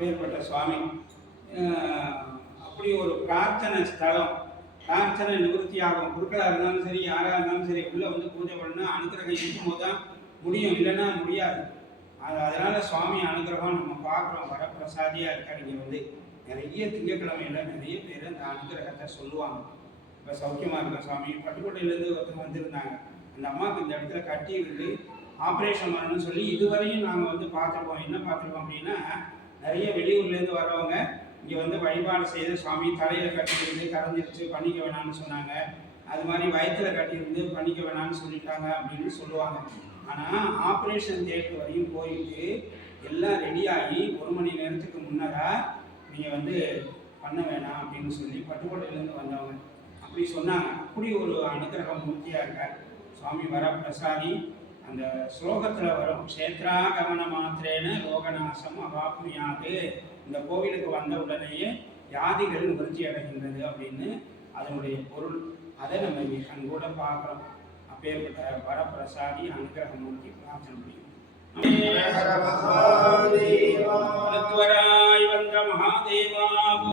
அப்பேற்பட்ட சுவாமி. அப்படி ஒரு பிரார்த்தனை ஸ்தலம் பிரார்த்தனை நிவர்த்தியாகும். குருக்களாக இருந்தாலும் சரி யாராக இருந்தாலும் சரி உள்ளே வந்து பூஜை பண்ணால் அனுகிரகம் இருக்கும்போது தான் முடியும். இல்லைன்னா முடியாது. அது அதனால் சுவாமி அனுகிரகம் நம்ம பார்க்குறோம். வரப்பிரசாதியாக இருக்கார் இங்கே வந்து. நிறைய திங்கக்கிழமையில நிறைய பேர் அந்த அனுகிரகத்தை சொல்லுவாங்க. இப்போ சௌக்கியமாக இருக்க சுவாமி. பட்டுக்கோட்டையிலேருந்து ஒருத்தர் வந்திருந்தாங்க. அந்த அம்மாவுக்கு இந்த இடத்துல கட்டி இருந்து ஆப்ரேஷன் பண்ணணும்னு சொல்லி இதுவரையும் நாங்கள் வந்து பார்த்துருக்கோம். என்ன பார்த்துருக்கோம் அப்படின்னா நிறைய வெளியூர்லேருந்து வர்றவங்க இங்கே வந்து வழிபாடு செய்து சுவாமி தலையில் கட்டியிருந்து கரைஞ்சிருச்சு பண்ணிக்க வேணாம்னு சொன்னாங்க. அது மாதிரி வயத்தில் கட்டியிருந்து பண்ணிக்க வேணாம்னு சொல்லிட்டாங்க அப்படின்னு சொல்லுவாங்க. ஆனால் ஆப்ரேஷன் தேட்டர் வரையும் போயிட்டு எல்லாம் ரெடியாகி ஒரு மணி நேரத்துக்கு முன்னதாக நீங்கள் வந்து பண்ண வேணாம் அப்படின்னு சொல்லி பட்டுக்கோட்டையிலேருந்து வந்தவங்க அப்படி சொன்னாங்க. அப்படி ஒரு அனுகிரகம் மூர்த்தியாக இருக்கார். சுவாமி பிரசாதி அந்த ஸ்லோகத்தில் வரும் க்ஷேத்ரா கவன மாத்திரேன லோகநாசம் அவாப்னியாது இந்த கோவிலுக்கு வந்த உடனேயே யாதிகள் விருத்தி அடைகின்றது அப்படின்னு அதனுடைய பொருள். அதை நம்ம இங்கே கண்கூட பார்க்குறோம். அப்பேற்பட்ட வரப்பிரசாதி அனுகிரகமூர்த்தி பிரார்த்தனை முடியும் மகாதேவாய் வந்த மகாதேவா.